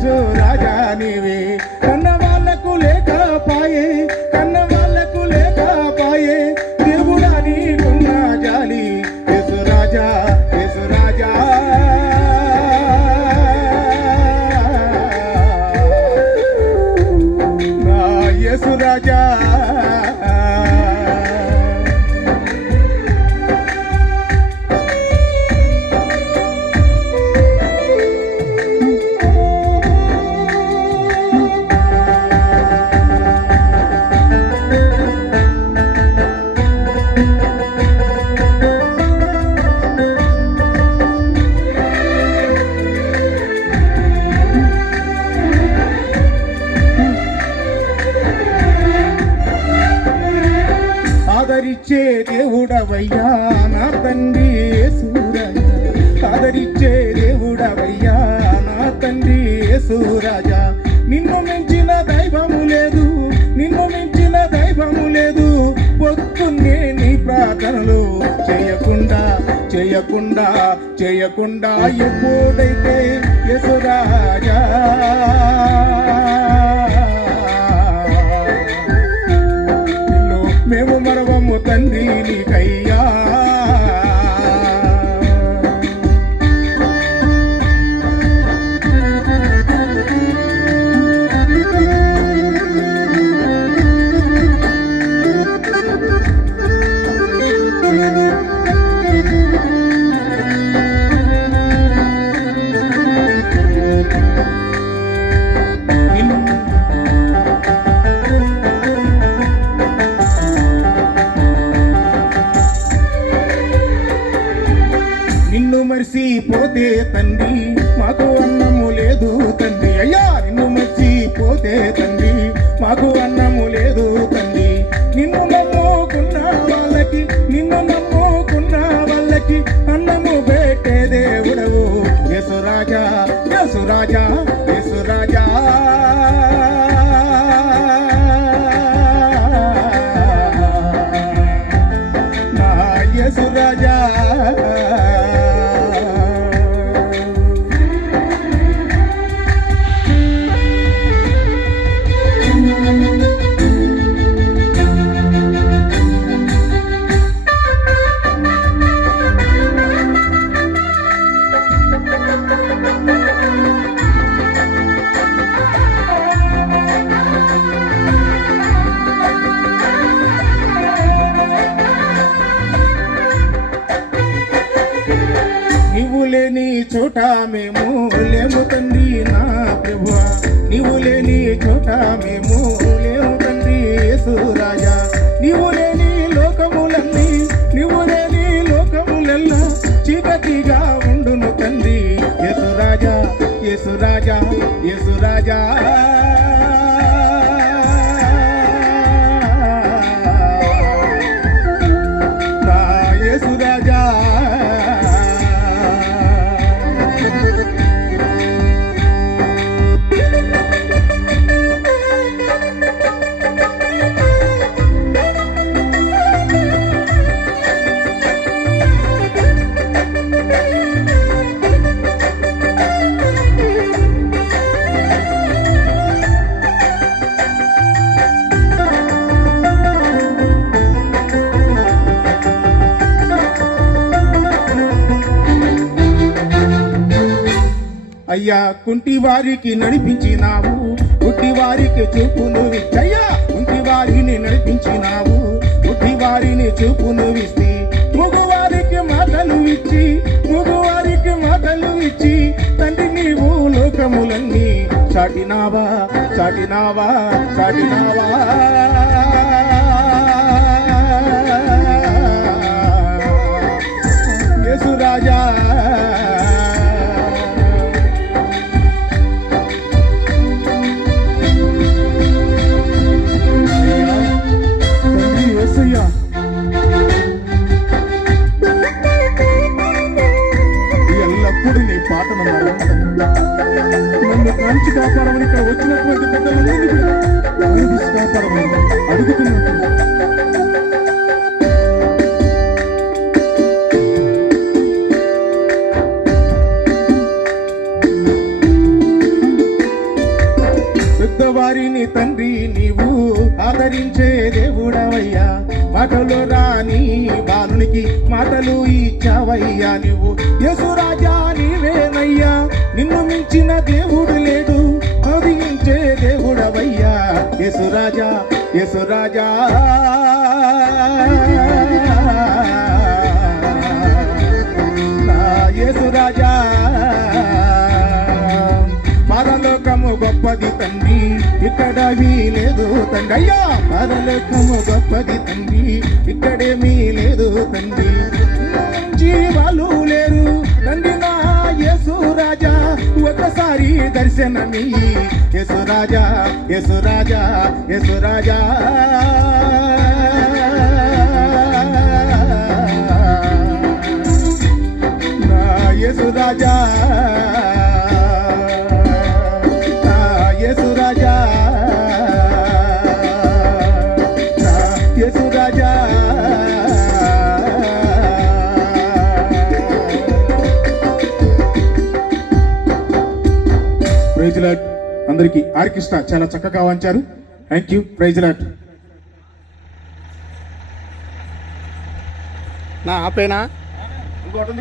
యేసు రాజా నీవే. కన్న వాళ్ళకు లేకపాయే, కన్న వాళ్ళకు లేకపాయే, దేవుడా నీకున్న జాలి యేసు రాజా, యేసు రాజా. నా యేసు రాజా. ఆదరిచ్చే దేవుడవయ్యా నా తండ్రి యేసు రాజా, ఆదరిచ్చే దేవుడవయ్యా నా తండ్రి యేసు రాజా. నిన్ను మించిన దైవము లేదు, నిన్ను మించిన దైవము లేదు. పొద్దున్నే నీ ప్రార్థనలు చేయకుండా చేయకుండా చేయకుండా ఎప్పుడైతే యేసు రాజా మేము మరవము తండ్రి నీకయ్యా. నిన్ను మరిసిపోతే తండ్రి మాకు అన్నము లేదు తండ్రి. అయ్యా నిన్ను మరిసిపోతే తండ్రి మాకు అన్నము లేదు తండ్రి. నిన్ను నమ్ముకున్న వాళ్ళకి, నిన్ను నమ్ముకున్న వాళ్ళకి అన్నము పెట్టే దేవుడవు యేసు రాజా, యేసు రాజా, యేసు రాజా. నా యేసు రాజా. నీవు లేని చోట మేము లేము తండ్రి నా ప్రభువా, నీవు లేని చోట మేము లేము తండ్రి యేసు రాజా. నీవు లేని లోకములన్నీ, నీవు లేని లోకములెల్లా చీకటిగా ఉండును తండ్రి యేసు రాజా, యేసు రాజా, యేసు రాజా. నా యేసు రాజా. అయ్యా కుంటి వారికి నడిపించినావు, గుడ్డి వారికి చూపును ఇచ్చయ్యా. కుంటి వారిని నడిపించినావు, గుడ్డి వారిని చూపును ఇచ్చి, మగవారికి మాటలు ఇచ్చి, మగవారికి మాటలు ఇచ్చి తండ్రి నీవు లోకములన్నీ చాటినావా, చాటినావా, చాటినావా. యేసు రాజా. ఎల్లప్పుడూ నీ పాటను నన్ను కాంచి కాపాడమని ఇక్కడ వచ్చినటువంటి పెద్దలందరినీ కాపాడమని అడుగుతున్నట్టు లేని తండ్రి నీవు ఆదరించే దేవుడవయ్యా. మాటలు రాని బాలునికి మాటలు ఇచ్చావయ్యా. నీవు యేసు రాజా నీవేనయ్యా, నిన్ను మించిన దేవుడు లేడు, ఆదరించే దేవుడవయ్యా. యేసు రాజా, యేసు రాజా, యేసు రాజా. పరలోకము గొప్పది తండ్రి, ఇక్కడేమీ లేదు తండ్రి. అయ్యా పరలోకము గొప్పది తండ్రి, ఇక్కడేమీ లేదు తండ్రి. జీవాలు లేరు తండ్రి నా యేసు రాజా, ఒకసారి దర్శనమి యేసు రాజా, యేసు రాజా, యేసు రాజా. యేసు రాజా, యేసు రాజా, యేసు రాజా. Praise Lord. అందరికీ ఆర్కెస్ట్రా చాలా చక్కగా వంచారు. Thank you. Praise Lord. నా ఆపేనా ఇంకోటి